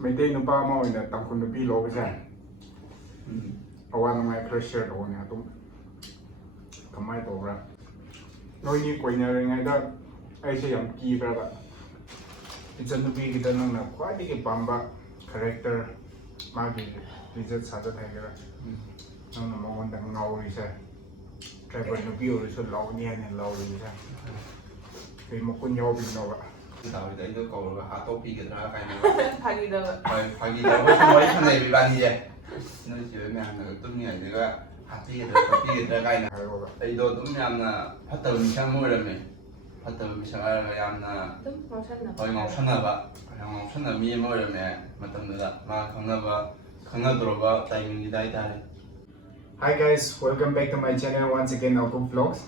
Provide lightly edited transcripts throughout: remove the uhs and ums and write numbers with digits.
Maitai nupa ama oina tangkun nupi lobase awa nungai khara share tawani atum kamai tawra noini koinarngaida aise yam kibraba ijan nupi gida nangna khwadigi pamba character magi rizat sada thaigara nangna mongonda ngaurise tribal nupi orisu launi hane laurise kei mokun yawbi nawa Tao thì tôi cầu là hạ tốt đi cái đó cái này Phải đâu phải đi đâu không mấy thằng này bị ban gì vậy nó chỉ với mẹ là tôi nghĩ là hạ tí cái cái này đây đồ tôi làm là phát từ mình sang mua rồi mày phát từ mình sang là làm là hồi ngọc sân là vậy ngọc sân là mi mua rồi mẹ mà tầm nữa mà không là đồ vào tay mình đi đây đây. Hi guys, welcome back to my channel once again. Aku vlogs.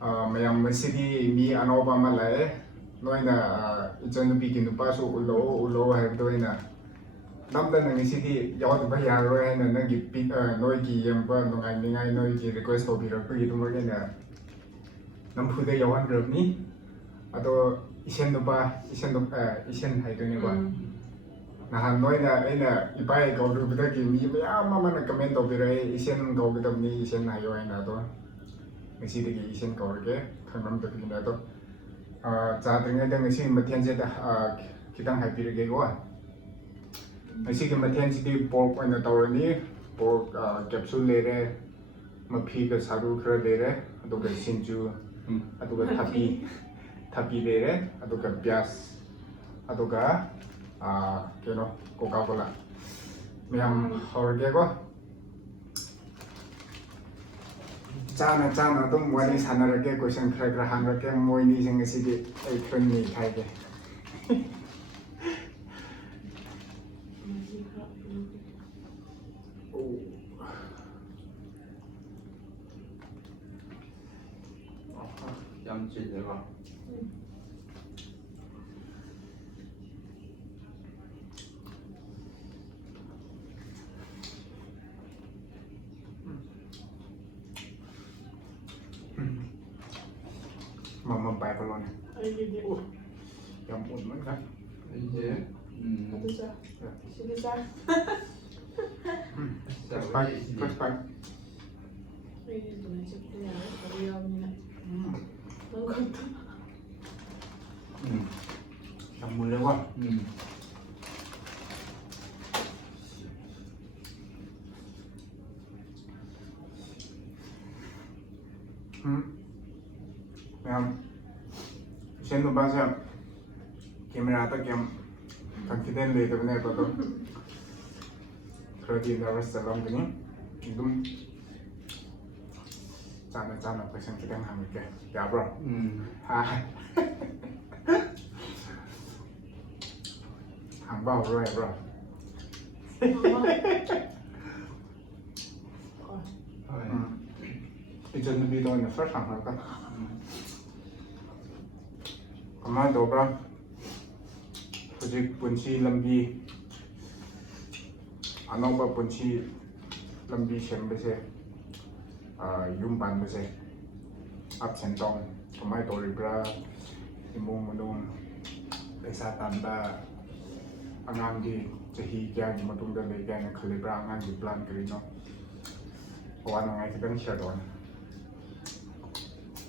Mayam Eshen mi anoba malay. Noina ijan nupi kinupa so ulo have doina. Namdana ngasidi yaohalle bayaro hai na nagi pick noi ki yamba nungai ningai noi ki request to biro ko itumage na nampude yaohalle ni ado Eshen hai doni ba. Nahan noina aina ipai gaudu bida ki mi mayam mana comment to biro Eshen gaudam ni Eshen hayo hai na do. Ngasidi ki Eshen gaurge khanam to ki na do. Zadringnya dan nasi matian jadi kita happy lagi gua. Nasi ke matian jadi pork anda tahu ni pork capsule lere, mapi ke sagu kera lere, atau ke sinju, atau ke tapi lere, atau ke pias, atau ke keno Coca-Cola. Yang harga gua. Chana tu muani sana rake question kira hang rake moi ni jeng sidi ikon ni kai ke. Yam chỉ được không? Mama bai balon. Ini Yang pun kan. Iya. Itu sah. Sini sah. First bite. Ini tu nak cakap ni, kalau yang ni nak. Mungkin tu. Yang mulai wah. Yang Eshen tu bahasa kamera tak yang confident le tu benar betul. Kalau di nervous dalam ni, itu cana pasang kita hamil ke, ya bro. Hambau right bro. Itu lebih tahu ni first hambau kan. Kamar dobra, project punci lambi, anoba punci lambi sembese, yumpan bese, absen tong, kamar doribra, imung menung, pesa tanda, angang di jahi kaya di matung dan legan kalibra angang di plan kerino, kawan angai kita ni share doan.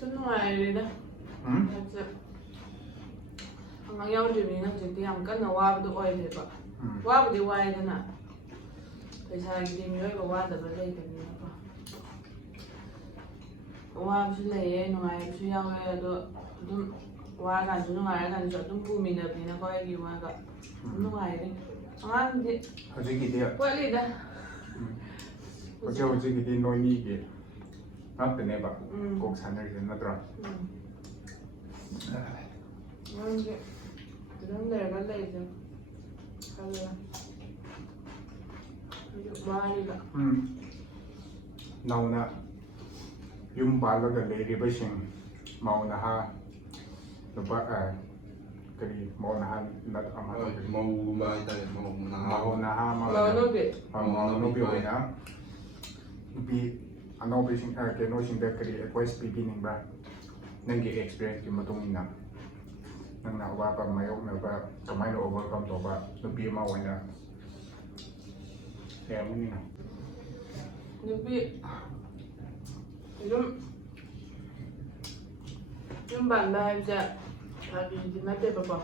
Tu nuai dah. Ang yaudimi na jadi yang kan nawab tu oil ni ba. Wab di oil na. Kaya gini mo yung wab na balay kami na pa. Wab sila nungai siya kaya dum wagan tu nungai kan so dum bumi na pina ko ay giwaga. Nungai rin. Ang di. Haji kita. Wali dah. Haji kita noini ke. Apa ni ba? Kok sana je nadra. Ang Dalam daerah itu, kalau balik lah. Now na yung balo ka lady ba siyang mau na ha lupa kali mau na ha na ama Mau ba tayo mau na ha Mau nubi. mau nubi na nubi ano ba siyang keno siyang kali advice pipi ning ba nangi experience ki matong ina nang nawa pa mayok na ba kamay na overcome to ba nubi ꯑꯃ ꯑꯣꯏꯅ ꯂꯩꯔꯝꯒꯅꯤꯅ nupi yum banda haibja habi di nate baba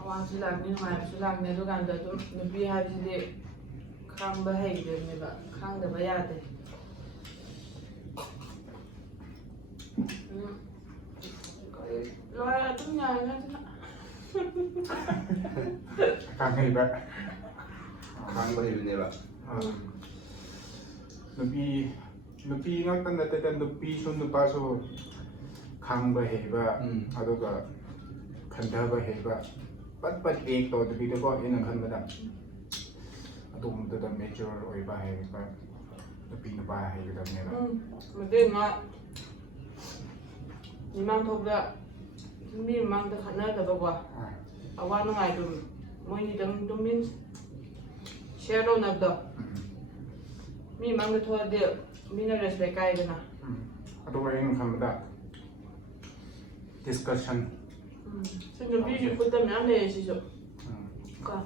awang silagni nungai silagni aduganda dum nupi haibjidi khangba haigdebneba khangdaba yade loya adum yaina khang haiba ꯈꯥꯡꯕ ꯍꯩꯕꯅꯦꯕ nupi ngakta nateta nupisu nupasu khangba haiba aduga khandaba haiba pat ek tawdbida ko ina khanbada adumda mature oiba haiba nupi nupa haigdabneba madinga nimang thokda mi mangda khanadaba kwa awa nungai dum moini dum means share on of the me mang to the mina respect kai na aduga ina khanbada discussion so no bi put them on the issue ka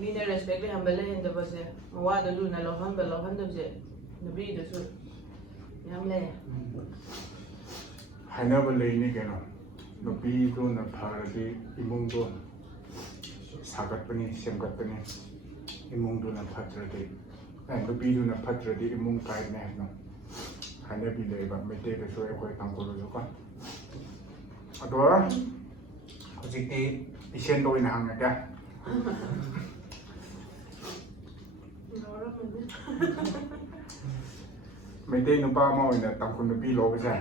mina respect hambale in the base mawa da lu na lo han da je no bi da su yam le hainaba leini keno nupi do na pharadi imung do sagatpani semgatpani imung do na phatradi nupi do na phatradi imung kai ne no hainabi leiba mete da so ekoi kangkolo jo ka adwa hojikti isen do ina hangaka mete nupa ma oina tangkun nupi lo besa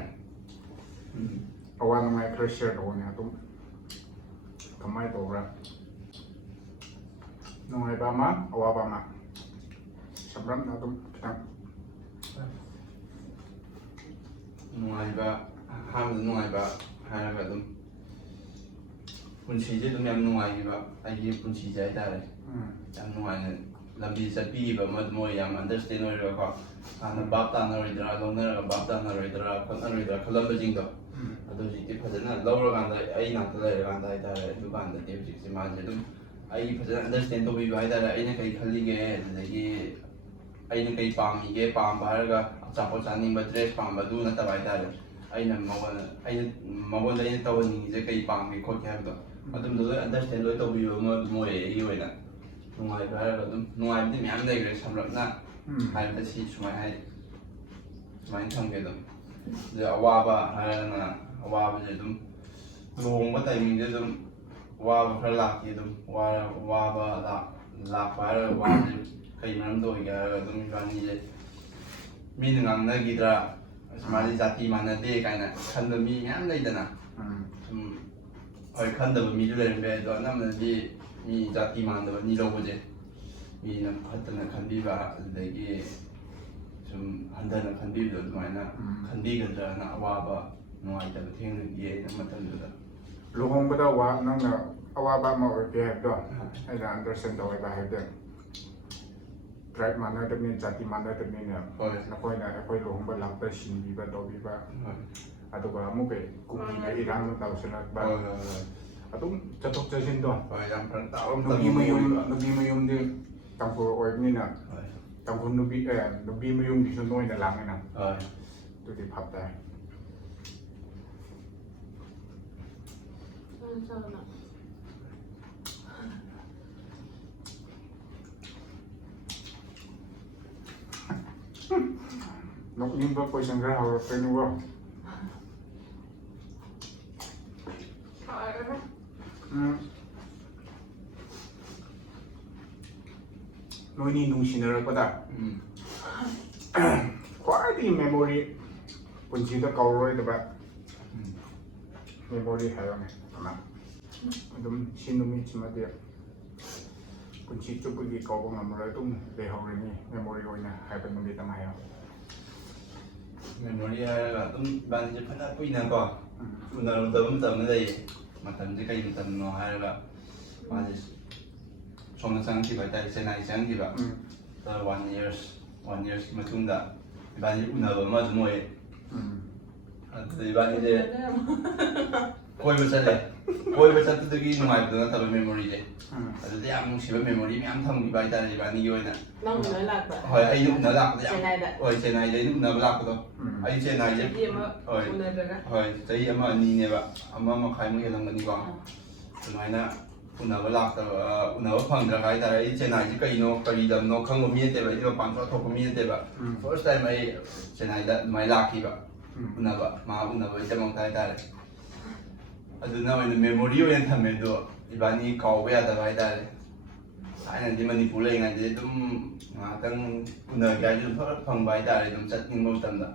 awa nungai khara share tawne atum kamai tawra nungai ba ma awa ba ma sabram na atum kitang ꯅꯨꯡꯉꯥꯏꯕ ꯑꯍꯥꯟꯕꯗ ꯅꯨꯡꯉꯥꯏꯕ ꯍꯥꯏꯔꯒ ꯑꯗꯨꯝ ꯄꯨꯟꯁꯤꯁꯦ ꯑꯗꯨꯝ ꯌꯥꯝ ꯅꯨꯡꯉꯥꯏꯈꯤꯕ ꯑꯩꯒꯤ ꯄꯨꯟꯁꯤꯁꯦ ꯍꯥꯏꯇꯥꯔꯦ ꯌꯥꯝ ꯅꯨꯡꯉꯥꯏꯅ ꯂꯝꯕꯤ ꯆꯠꯄꯤꯈꯤꯕ ꯑꯃ ꯑꯗꯨꯝ ꯑꯣꯏ ꯌꯥꯝ ꯑꯟꯗꯔꯁꯇꯦꯟ ꯑꯣꯏꯔꯒꯀꯣ ꯍꯥꯟꯅ ꯚꯥꯞ ꯇꯥꯅꯔꯣꯏꯗ꯭ꯔꯥ ꯂꯧꯅꯔꯒ ꯚꯥꯞ ꯇꯥꯅꯔꯣꯏꯗ꯭ꯔꯥ ꯈꯣꯠꯅꯔꯣꯏꯗ꯭ꯔꯥ ꯈꯜꯂꯝꯕꯁꯤꯡꯗꯣ ꯑꯗꯣ ꯍꯧꯖꯤꯛꯇꯤ ꯐꯖꯅ ꯂꯧꯔꯀꯥꯟꯗ ꯑꯩ ꯅꯥꯛꯇ ꯂꯩꯔꯀꯥꯟꯗ ꯍꯥꯏꯇꯥꯔꯦ ꯑꯗꯨꯀꯥꯟꯗꯗꯤ ꯍꯧꯖꯤꯛꯁꯦ ꯃꯥꯁꯦ ꯑꯗꯨꯝ ꯑꯩ ꯐꯖꯅ ꯑꯟꯗꯔꯁꯇꯦꯟ ꯇꯧꯕꯤꯕ ꯍꯥꯏꯇꯥꯔꯦ ꯑꯩꯅ ꯀꯩ ꯈꯜꯂꯤꯒꯦ ꯑꯗꯨꯗꯒꯤ ꯑꯩꯅ ꯀꯩ ꯄꯥꯝꯃꯤꯒꯦ ꯄꯥꯝꯕ ꯍꯥꯏꯔꯒ ꯑꯆꯥꯄꯣꯠ ꯆꯥꯅꯤꯡꯕ ꯗ꯭ꯔꯦꯁ ꯄꯥꯝꯕ ꯑꯗꯨ ꯅꯠꯇꯕ ꯍꯥꯏꯇꯥꯔꯦ ꯑꯩꯅ ꯃꯉꯣꯟꯗ ꯑꯩꯅ ꯇꯧꯍꯟꯅꯤꯡꯉꯤꯁꯦ ꯀꯩ ꯄꯥꯝꯒꯦ ꯈꯣꯠꯀꯦ ꯍꯥꯏꯕꯗꯣ ꯑꯗꯨꯝꯗꯣ ꯂꯣꯏ ꯑꯟꯗꯔꯁꯇꯦꯟ ꯂꯣꯏ ꯇꯧꯕꯤꯕ ꯑꯃ ꯑꯗꯨꯝ ꯑꯣꯏꯌꯦ ꯑꯩꯒꯤ ꯑꯣꯏꯅ ꯅꯨꯡꯉꯥꯏꯕ ꯍꯥꯏꯔꯒ ꯑꯗꯨꯝ ꯅꯨꯡꯉꯥꯏꯕꯗꯤ ꯃꯌꯥꯝ ꯂꯩꯈ꯭ꯔꯦ ꯁꯝꯂꯞꯅ ꯍꯥꯏꯕꯗ ꯁꯤ ꯁꯨꯃꯥꯏꯅ ꯊꯝꯒꯦ ꯑꯗꯨꯝ ꯑꯗꯨ ꯑꯋꯥꯕ ꯍꯥꯏꯔꯒꯅ ꯑꯋꯥꯕꯁꯦ ꯑꯗꯨꯝ ꯂꯨꯍꯣꯡꯕ ꯇꯥꯏꯃꯤꯡꯁꯦ ꯑꯗꯨꯝ ꯑꯋꯥꯕ ꯈꯔ ꯂꯥꯛꯈꯤ ꯑꯗꯨꯝ ꯑꯋꯥꯕ ꯂꯥꯛꯄ ꯍꯥꯏꯔꯒ ꯋꯥꯕꯁꯦ ꯀꯩ ꯃꯔꯝꯗ ꯑꯣꯏꯒꯦ ꯍꯥꯏꯔꯒ ꯑꯗꯨꯝ ꯏꯕꯥꯅꯤꯁꯦ ꯃꯤꯅ ꯉꯥꯡꯅꯈꯤꯗ꯭ꯔꯥ ꯃꯥꯗꯤ ꯖꯥꯇꯤ ꯃꯥꯟꯅꯗꯦ ꯀꯥꯏꯅ ꯈꯟꯕ ꯃꯤ ꯃꯌꯥꯝ ꯂꯩꯗꯅ ꯁꯨꯝ ꯍꯣꯏ ꯈꯟꯗꯕ ꯃꯤꯁꯨ ꯂꯩꯔꯝꯕ ꯌꯥꯏ ꯑꯗꯣ ꯑꯅꯝꯕꯅꯗꯤ ꯃꯤ ꯖꯥꯇꯤ ꯃꯥꯟꯅꯗꯕ ꯃꯤ ꯂꯧꯕꯁꯦ ꯃꯤꯅ ꯐꯠꯇꯅ ꯈꯟꯕꯤꯕ ꯑꯗꯨꯗꯒꯤ ꯁꯨꯝ ꯍꯟꯊꯅ ꯈꯟꯕꯤꯕꯗꯣ ꯑꯗꯨꯃꯥꯏꯅ ꯈꯟꯕꯤꯒꯗ꯭ꯔꯅ ꯑꯋꯥꯕ ꯅꯨꯡꯉꯥꯏꯇꯕ ꯊꯦꯡꯅꯈꯤ ꯑꯩꯅ ꯃꯇꯝꯗꯨꯗ ꯂꯨꯍꯣꯡꯕꯗ ꯅꯪꯅ ꯑꯋꯥꯕ ꯑꯃ ꯑꯣꯏꯒꯦ ꯍꯥꯏꯕꯗꯣ ꯑꯩꯅ ꯑꯟꯗꯔꯁꯇꯦꯟ ꯇꯧꯋꯦꯕ ꯍꯥꯏꯕꯗꯤ ꯇ꯭ꯔꯥꯏꯕ ꯃꯥꯟꯅꯗꯕꯅꯤ ꯖꯥꯇꯤ ꯃꯥꯟꯅꯗꯕꯅꯤꯅ ꯅꯈꯣꯏꯅ ꯑꯩꯈꯣꯏ ꯂꯨꯍꯣꯡꯕ ꯂꯥꯛꯄ ꯁꯤꯟꯕꯤꯕ ꯇꯧꯕꯤꯕ ꯑꯗꯨꯒ ꯑꯃꯨꯛꯀ ꯀꯨꯀꯤꯅ ꯏꯔꯥꯡ ꯇꯧꯁꯤꯜꯂꯛꯄ ꯑꯗꯨꯝ ꯆꯠꯊꯣꯛ ꯆꯠꯁꯤꯟꯗꯣ ꯌꯥꯝ ꯐꯔꯛ ꯇꯥꯕ ꯅꯨꯄꯤ ꯃꯌꯨꯝꯗꯤ ꯇꯥꯡꯈꯨꯜ ꯑꯣꯏꯕꯅꯤꯅ ꯇꯥꯡꯈꯨꯜ ꯅꯨꯄꯤ ꯃꯌꯨꯝꯒꯤꯁꯨ ꯅꯣꯏꯅ ꯂꯥꯡꯉꯤꯅ ꯑꯗꯨꯗꯤ ꯐꯞ ꯇꯥꯏ noknimba question khara haurakkainiko noini nungsinarappada khwaidagi memory punsida kauroidaba memory hayone ama adum sinumitsimadi punsi chupagi kauba ngamara adum lehorani memory oina haiba numit ama hayo memory ꯍꯥꯏꯔꯒ ꯑꯗꯨꯝ ꯏꯕꯥꯅꯤꯁꯦ ꯐꯅ ꯀꯨꯏꯅꯀꯣ ꯎꯅꯔꯨꯗꯕ ꯃꯇꯝ ꯑꯃ ꯂꯩꯌꯦ ꯃꯇꯝꯁꯦ ꯀꯩ ꯃꯇꯝꯅꯣ ꯍꯥꯏꯔꯒ ꯃꯥꯁꯦ ꯁꯣꯝꯗ ꯆꯪꯈꯤꯕ ꯍꯥꯏꯇꯥꯔꯦ ꯆꯦꯟꯅꯥꯏ ꯆꯪꯈꯤꯕ 1 years ꯃꯇꯨꯡꯗ ꯏꯕꯥꯅꯤ ꯎꯅꯕ ꯑꯃ ꯑꯗꯨꯝ ꯑꯣꯏꯌꯦ ꯑꯗꯨꯗ ꯏꯕꯥꯅꯤꯁꯦ ꯀꯣꯏꯕ ꯆꯠꯂꯦ ꯀꯣꯏꯕ ꯆꯠꯄꯗꯒꯤ ꯅꯨꯡꯉꯥꯏꯕꯗꯣ ꯅꯠꯇꯕ ꯃꯦꯃꯣꯔꯤꯁꯦ ꯑꯗꯨꯗ ꯌꯥꯝ ꯅꯨꯡꯁꯤꯕ ꯃꯦꯃꯣꯔꯤ ꯃꯌꯥꯝ ꯊꯝꯈꯤꯕ ꯍꯥꯏꯇꯥꯔꯦ ꯏꯕꯥꯅꯤꯒꯤ ꯑꯣꯏꯅ ꯅꯪ ꯎꯅ ꯂꯥꯛꯄ ꯍꯣꯏ ꯑꯩꯅ ꯎꯅ ꯂꯥꯛꯄꯗ ꯌꯥꯝ ꯆꯦꯟꯅꯥꯏꯗ ꯍꯣꯏ ꯆꯦꯟꯅꯥꯏꯗ ꯑꯩꯅ ꯎꯅꯕ ꯂꯥꯛꯄꯗꯣ ꯑꯩ ꯆꯦꯟꯅꯥꯏꯁꯦ ꯆꯍꯤ ꯑꯃ ꯍꯣꯏ ꯎꯅꯗ꯭ꯔꯒ ꯍꯣꯏ ꯆꯍꯤ ꯑꯃ ꯑꯅꯤꯅꯦꯕ ꯑꯃ ꯃꯈꯥꯏꯃꯨꯛ ꯍꯦꯜꯂꯝꯒꯅꯤꯀꯣ ꯑꯗꯨꯃꯥꯏꯅ ꯎꯅꯕ ꯂꯥꯛꯇꯕ ꯎꯅꯕ ꯐꯪꯗ꯭ꯔꯒ ꯍꯥꯏꯇꯥꯔꯦ ꯑꯩ ꯆꯦꯟꯅꯥꯏꯁꯦ ꯀꯩꯅꯣ ꯀꯔꯤ ꯂꯝꯅꯣ ꯈꯪꯕ ꯃꯤ ꯅꯠꯇꯦꯕ ꯑꯩꯗꯤ ꯃꯄꯥꯟ ꯊꯣꯛꯄ ꯃꯤ ꯅꯠꯇꯦꯕ ꯐꯥꯔꯁ ꯇꯥꯏꯝ ꯑꯩ ꯆꯦꯟꯅꯥꯏꯗ ꯑꯗꯨꯃꯥꯏꯅ ꯂꯥꯛꯈꯤꯕ ꯎꯅꯕ ꯃꯥ ꯎꯅꯕꯒꯤꯗꯃꯛꯇ ꯍꯥꯏꯇꯥꯔꯦ ꯑꯗꯨꯅ ꯑꯣꯏꯅ ꯃꯦꯃꯣꯔꯤ ꯑꯣꯏꯅ ꯊꯝꯃꯦ ꯑꯗꯣ ꯏꯕꯥꯅꯤ ꯀꯥꯎꯕ ꯌꯥꯗꯕ ꯍꯥꯏꯇꯥꯔꯦ ꯊꯥꯏꯅꯗꯤ ꯃꯅꯤꯄꯨꯔ ꯂꯩꯔꯤꯉꯩꯗꯗꯤ ꯑꯗꯨꯝ ꯉꯥꯏꯍꯥꯛꯇꯪ ꯎꯅꯒꯦ ꯍꯥꯏꯔꯁꯨ ꯑꯗꯨꯝ ꯐꯔꯛ ꯐꯪꯕ ꯍꯥꯏꯇꯥꯔꯦ ꯑꯗꯨꯝ ꯆꯠꯅꯤꯡꯕ ꯃꯇꯝꯗ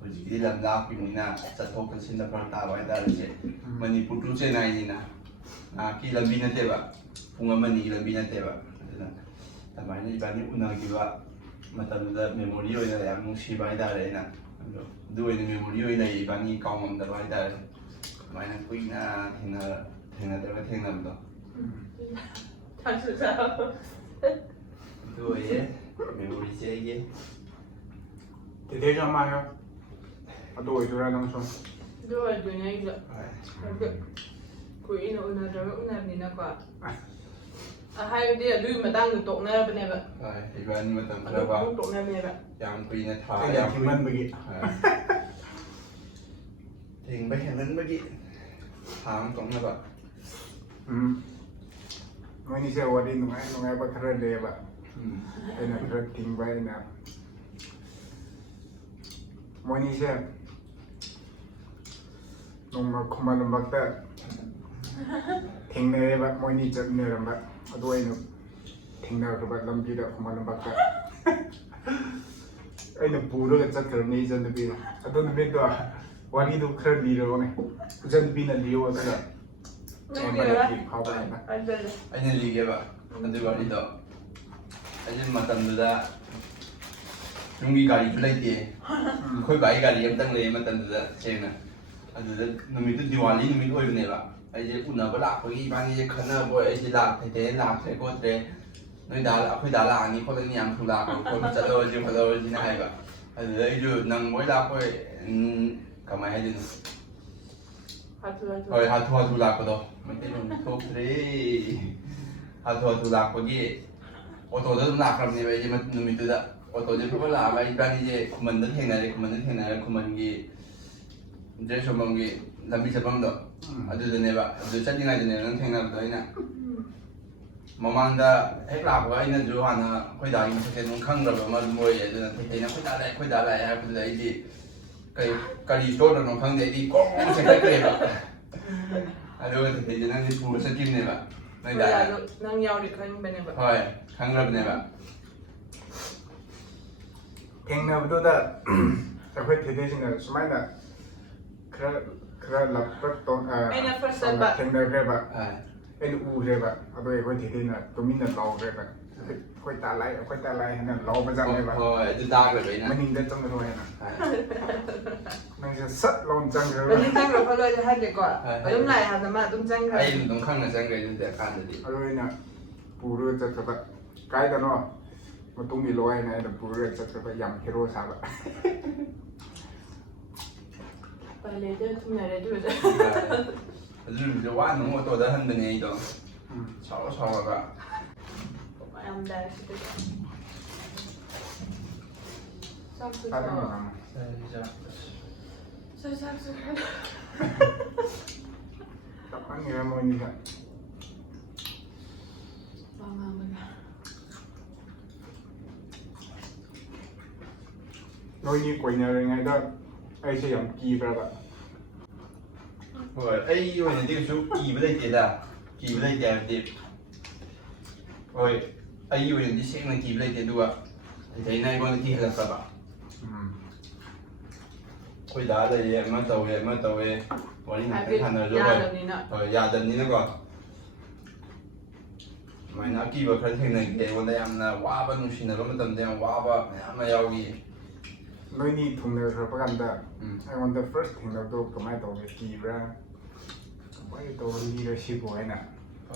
ꯍꯧꯖꯤꯛꯇꯤ ꯂꯝ ꯂꯥꯞꯄꯤꯕꯅꯤꯅ ꯆꯠꯊꯣꯛ ꯆꯠꯁꯤꯟꯗ ꯐꯔꯛ ꯇꯥꯕ ꯍꯥꯏꯇꯥꯔꯦ ꯁꯦ ꯃꯅꯤꯄꯨꯔ ꯇꯨ ꯆꯦꯟꯅꯥꯏꯅꯤꯅ ꯉꯥꯏꯍꯥꯛꯀꯤ ꯂꯝꯕꯤ ꯅꯠꯇꯦꯕ ꯄꯨꯡ ꯑꯃꯅꯤꯒꯤ ꯂꯝꯕꯤ ꯅꯠꯇꯦꯕ ꯑꯗꯨꯅ ꯑꯗꯨꯃꯥꯏꯅ ꯏꯕꯥꯅꯤ ꯎꯅꯈꯤꯕ ꯃꯇꯝꯗꯨꯗ ꯃꯦꯃꯣꯔꯤ ꯑꯣꯏꯅ ꯌꯥꯝ ꯅꯨꯡꯁꯤꯕ ꯍꯥꯏꯇꯥꯔꯦ ꯑꯩꯅ ꯑꯗꯨ ꯑꯣꯏꯅ ꯃꯦꯃꯣꯔꯤ ꯑꯣꯏꯅ ꯏꯕꯥꯅꯤ ꯀꯥꯎꯉꯝꯗꯕ ꯍꯥꯏꯇꯥꯔꯦ ꯑꯗꯨꯃꯥꯏꯅ ꯀꯨꯏꯅ ꯊꯦꯡꯅꯗ꯭ꯔꯒ ꯊꯦꯡꯅꯕꯗꯣ ꯑꯗꯨ ꯑꯣꯏꯌꯦ ꯃꯦꯃꯣꯔꯤꯁꯦ ꯑꯩꯒꯤ ꯇꯦꯇꯦꯁꯨ ꯑꯃ ꯍꯥꯏꯌꯣ ꯑꯗꯨ ꯑꯣꯏꯗꯣꯏꯔꯥ ꯅꯪꯁꯨ ꯑꯗꯨ ꯑꯣꯏꯗꯣꯏꯅꯦ ꯑꯩꯁꯨ ꯀꯨꯏꯅ ꯎꯅꯗ꯭ꯔꯒ ꯎꯅꯕꯅꯤꯅꯀꯣ ꯍꯥꯏꯕꯗꯤ ꯑꯗꯨꯒꯤ ꯃꯇꯥꯡꯗ ꯇꯣꯛꯅꯔꯕꯅꯦꯕ ꯍꯣꯏ ꯏꯕꯥꯅꯤ ꯃꯇꯝ ꯈꯔ ꯑꯃꯨꯛ ꯇꯣꯛꯅꯕꯅꯦꯕ ꯌꯥꯝ ꯀꯨꯏꯅ ꯊꯥ ꯑꯩꯅ ꯌꯥꯝ ꯊꯤꯡꯃꯟꯕꯒꯤ ꯊꯦꯡꯕ ꯍꯦꯟꯃꯟꯕꯒꯤ ꯊꯥ ꯑꯃ ꯇꯣꯛꯅꯕ ꯃꯣꯏꯅꯤꯁꯦ ꯋꯥꯔꯤ ꯅꯨꯡꯉꯥꯏ ꯅꯨꯡꯉꯥꯏꯕ ꯈꯔ ꯂꯩꯌꯦꯕ ꯑꯩꯅ ꯈꯔ ꯊꯤꯡꯕ ꯑꯩꯅ ꯃꯣꯏꯅꯤꯁꯦ ꯅꯣꯡꯃ ꯈꯨꯃꯟ ꯂꯝꯄꯥꯛꯇ ꯊꯦꯡꯅꯩꯌꯦꯕ ꯃꯣꯏꯅꯤ ꯆꯠꯃꯤꯟꯅꯔꯝꯕ ꯑꯗꯨ ꯑꯩꯅ ꯊꯦꯡꯅꯈ꯭ꯔꯕ ꯂꯝꯕꯤꯗ ꯈꯨꯃꯟ ꯂꯝꯄꯥꯛꯇ ꯑꯩꯅ ꯄꯨꯔꯒ ꯆꯠꯈ꯭ꯔꯕꯅꯤ ꯏꯆꯟꯅꯨꯄꯤꯅ ꯑꯗꯨ ꯅꯨꯃꯤꯠꯇꯣ ꯋꯥꯔꯤꯗꯨ ꯈꯔ ꯂꯤꯔꯣꯅꯦ ꯏꯆꯟꯅꯨꯄꯤꯅ ꯂꯤꯌꯣ ꯑꯗꯨꯒ ꯑꯩꯅ ꯂꯤꯒꯦꯕ ꯑꯗꯨꯒꯤ ꯋꯥꯔꯤꯗꯣ ꯑꯩꯁꯦ ꯃꯇꯝꯗꯨꯗ ꯌꯨꯝꯒꯤ ꯒꯥꯔꯤꯁꯨ ꯂꯩꯇꯦ ꯑꯩꯈꯣꯏ ꯕꯥꯒꯤ ꯒꯥꯔꯤ ꯑꯃꯇꯪ ꯂꯩꯌꯦ ꯃꯇꯝꯗꯨꯗ ꯁꯦꯡꯅ ꯑꯗꯨꯗ ꯅꯨꯃꯤꯠꯇꯨ ꯗꯤꯋꯥꯂꯤ ꯅꯨꯃꯤꯠ ꯑꯣꯏꯕꯅꯦꯕ ꯑꯩꯁꯦ ꯎꯅꯕ ꯂꯥꯛꯄꯒꯤ ꯏꯕꯥꯅꯤꯁꯦ ꯈꯟꯅꯕ ꯑꯩꯁꯦ ꯂꯥꯛꯇ꯭ꯔꯦ ꯂꯥꯛꯇ꯭ꯔꯦ ꯈꯣꯠꯇ꯭ꯔꯦ ꯑꯩꯈꯣꯏ ꯗꯥ ꯂꯥꯛꯑꯅꯤ ꯈꯣꯠꯂꯅꯤ ꯌꯥꯝ ꯊꯨ ꯂꯥꯛꯄ ꯈꯣꯠꯄ ꯆꯠꯂꯨꯔꯁꯤ ꯈꯣꯠꯂꯨꯔꯁꯤꯅ ꯍꯥꯏꯕ ꯑꯗꯨꯗ ꯑꯩꯁꯨ ꯅꯪꯕꯣꯏ ꯂꯥꯛꯄꯣꯏ ꯀꯃꯥꯏꯅ ꯍꯥꯏꯗꯣꯏꯅꯣ ꯍꯣꯏ ꯍꯥꯊꯨ ꯍꯥꯊꯨ ꯂꯥꯛꯄꯗꯣ ꯃꯩꯇꯩꯂꯣꯟ ꯊꯣꯛꯇ꯭ꯔꯦ ꯍꯥꯊꯨ ꯍꯥꯊꯨ ꯂꯥꯛꯄꯒꯤ ꯑꯣꯇꯣꯗ ꯑꯗꯨꯝ ꯂꯥꯛꯈ꯭ꯔꯕꯅꯦꯕ ꯑꯩꯁꯦ ꯅꯨꯃꯤꯠꯇꯨꯗ ꯑꯣꯇꯣꯁꯦ ꯐꯕ ꯂꯥꯛꯑꯒ ꯏꯕꯥꯅꯤꯁꯦ ꯈꯨꯃꯟꯗ ꯊꯦꯡꯅꯔꯦ ꯈꯨꯃꯟꯒꯤ ꯗ꯭ꯔꯦꯁ ꯌꯣꯟꯐꯝꯒꯤ ꯂꯝꯕꯤ ꯆꯠꯐꯝꯗꯣ ꯑꯗꯨꯗꯅꯦꯕ ꯑꯗꯨ ꯆꯠꯂꯤꯉꯩꯗꯅꯦꯕ ꯅꯪ ꯊꯦꯡꯅꯕꯗꯣ ꯑꯩꯅ ꯃꯃꯥꯡꯗ ꯍꯦꯛ ꯂꯥꯛꯄꯒ ꯑꯩꯅꯁꯨ ꯍꯥꯟꯅ ꯑꯩꯈꯣꯏ ꯗꯥꯒꯤ ꯃꯁꯛꯁꯦ ꯑꯗꯨꯝ ꯈꯪꯈ꯭ꯔꯕ ꯑꯃ ꯑꯗꯨꯝ ꯑꯣꯏꯌꯦ ꯑꯗꯨꯅ ꯊꯦꯡꯅ ꯑꯩꯈꯣꯏ ꯗꯥ ꯂꯥꯛꯑꯦ ꯍꯥꯏꯕꯗꯨꯗ ꯑꯩꯗꯤ ꯀꯔꯤ ꯏꯁꯇꯣꯔꯗꯅꯣ ꯈꯪꯗꯦ ꯑꯩꯗꯤ ꯀꯣꯛ ꯆꯦꯟꯈꯠꯈ꯭ꯔꯦꯕ ꯑꯗꯨꯒ ꯊꯦꯡꯅꯩꯁꯦ ꯅꯪꯗꯤ ꯄꯨꯔ ꯆꯠꯈꯤꯕꯅꯦꯕ ꯅꯣꯏ ꯗꯥꯅ ꯅꯪ ꯌꯥꯎꯔꯤ ꯈꯪꯕꯅꯦꯕ ꯍꯣꯏ ꯈꯪꯈ꯭ꯔꯕꯅꯦꯕ ꯊꯦꯡꯅꯕꯗꯨꯗ ꯑꯩꯈꯣꯏ ꯊꯦꯇꯦꯁꯤꯡꯅ ꯁꯨꯃꯥꯏꯅ ꯈꯔ ꯂꯞꯄꯛ ꯑꯩꯅ first ꯆꯠꯄ ꯊꯦꯡꯅꯈ꯭ꯔꯦꯕ ꯑꯩꯅ ꯎꯈ꯭ꯔꯦꯕ ꯑꯗꯣ ꯑꯩꯈꯣꯏ ꯊꯦꯇꯦꯅ ꯇꯨꯃꯤꯟꯅ ꯂꯥꯎꯈ꯭ꯔꯦꯕ ꯑꯩꯈꯣꯏ ꯇꯥ ꯂꯥꯛꯑꯦ ꯍꯥꯏꯅ ꯂꯥꯎꯕ ꯖꯥꯠꯅꯦꯕ ꯍꯣꯏ ꯑꯗꯨ ꯇꯥꯈ꯭ꯔꯕ ꯑꯩꯅ ꯃꯅꯤꯡꯗ ꯆꯪꯒꯅꯨ ꯍꯥꯏꯅ ꯅꯪꯁꯦ ꯁꯠ ꯂꯥꯎꯅ ꯆꯪꯈ꯭ꯔꯕ ꯃꯅꯤꯡ ꯆꯪꯈ꯭ꯔ ꯈꯣꯠꯂꯣꯏꯗꯤ ꯍꯥꯏꯗꯦꯀꯣ ꯑꯗꯨꯝ ꯂꯥꯛꯑꯦ ꯍꯥꯏꯕꯗ ꯃꯥ ꯑꯗꯨꯝ ꯆꯪꯈ꯭ꯔꯦ ꯑꯩ ꯑꯗꯨꯝ ꯈꯪꯅ ꯆꯪꯈ꯭ꯔꯦ ꯑꯗꯨꯗꯤ ꯑꯀꯥꯟꯗꯗꯤ ꯑꯗꯣ ꯑꯩꯅ ꯄꯨꯔꯒ ꯆꯠꯈ꯭ꯔꯕ ꯀꯥꯏꯗꯅꯣ ꯃꯇꯨꯡ ꯏꯜꯂꯣ ꯍꯥꯏꯅ ꯑꯩꯅ ꯄꯨꯔꯒ ꯆꯠꯈ꯭ꯔꯕ ꯌꯥꯝ ꯍꯦꯔꯣ ꯁꯥꯕ ꯄꯥꯏꯂꯦꯠꯇ ꯊꯨꯡꯅꯔꯦ ꯑꯗꯨꯗ ꯑꯗꯨ ꯅꯨꯃꯤꯠꯇꯣ ꯋꯥꯅ ꯑꯃꯨꯛ ꯑꯣꯇꯣꯗ ꯍꯟꯕꯅꯦ ꯑꯩꯗꯣ ꯁꯥꯎꯔꯒ ꯌꯥꯝ ꯗꯥꯏꯔꯦ ꯆꯥꯛꯁꯨ ꯆꯞꯃꯟꯈ꯭ꯔꯦ ꯃꯣꯏꯅꯤꯒ ꯅꯣꯏꯅꯤ ꯀꯣꯏꯅꯔꯤꯉꯩꯗ ꯑꯩꯁꯦ ꯌꯥꯝ ꯀꯤꯕ꯭ꯔꯕ ꯍꯣꯏ ꯑꯩꯒꯤ ꯑꯣꯏꯅꯗꯤ ꯀꯩꯁꯨ ꯀꯤꯕ ꯂꯩꯇꯦ ꯍꯥꯏꯕꯗꯤ ꯍꯣꯏ ꯑꯩꯒꯤ ꯑꯣꯏꯅꯗꯤ ꯁꯦꯡꯅ ꯀꯤꯕ ꯂꯩꯇꯦ ꯑꯗꯨꯒ ꯑꯩꯅ ꯑꯩꯉꯣꯟꯗ ꯀꯤꯍꯜꯂꯛꯇꯕ ꯑꯩꯈꯣꯏ ꯗꯥ ꯂꯩꯌꯦ ꯑꯃ ꯇꯧꯋꯦ ꯋꯥꯔꯤ ꯉꯥꯛꯇꯪ ꯁꯥꯟꯅꯔꯁꯨ ꯍꯣꯏ ꯌꯥꯗꯕꯅꯤꯅꯀꯣ ꯑꯗꯨꯃꯥꯏꯅ ꯑꯀꯤꯕ ꯈꯔ ꯊꯦꯡꯅꯈꯤ ꯑꯩꯉꯣꯟꯗ ꯌꯥꯝꯅ ꯋꯥꯕ ꯅꯨꯡꯁꯤꯅꯕ ꯃꯇꯝꯗ ꯌꯥꯝ ꯋꯥꯕ ꯃꯌꯥꯝ ꯑꯃ ꯌꯥꯎꯈꯤ ꯅꯣꯏꯅꯤ ꯊꯨꯡꯅꯈ꯭ꯔꯕ ꯀꯥꯟꯗ ꯑꯩꯉꯣꯟꯗ ꯐꯥꯔꯁט ꯊꯦꯡꯅꯕꯗꯣ ꯀꯃꯥꯏꯅ ꯇꯧꯒꯦ ꯀꯤꯕ꯭ꯔꯥ ꯀꯃꯥꯏꯅ ꯇꯧꯕ ꯃꯤꯔ ꯁꯤꯕꯨ ꯍꯥꯏꯅ